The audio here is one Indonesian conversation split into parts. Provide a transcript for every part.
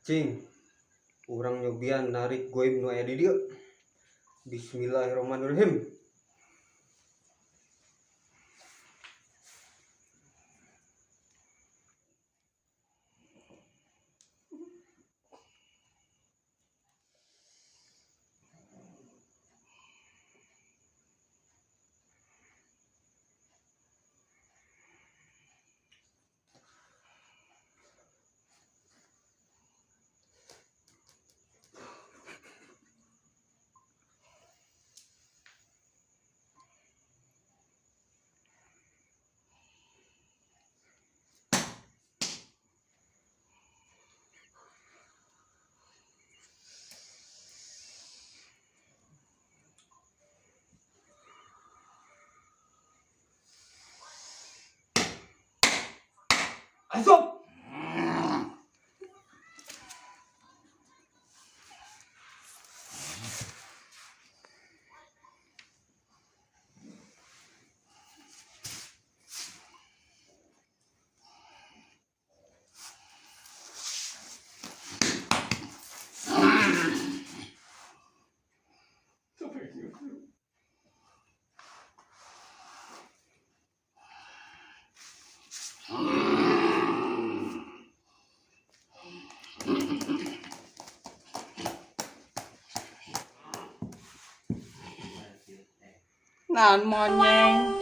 Cing, urang nyobian narik goib nu aya di dieu. Bismillahirrahmanirrahim. Asup. Naon monyeng.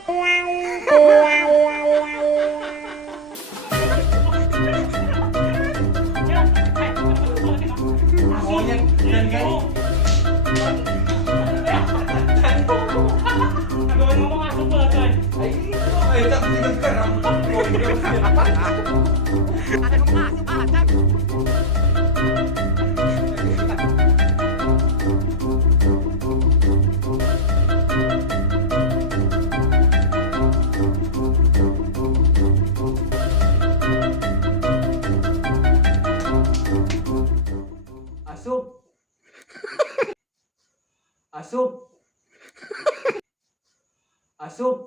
Monyet dan guys. Agak ngomong asup lah coy. Ayo tak tinggal sekarang. Ada ngomong asup aja. Asup. Asup. Asup.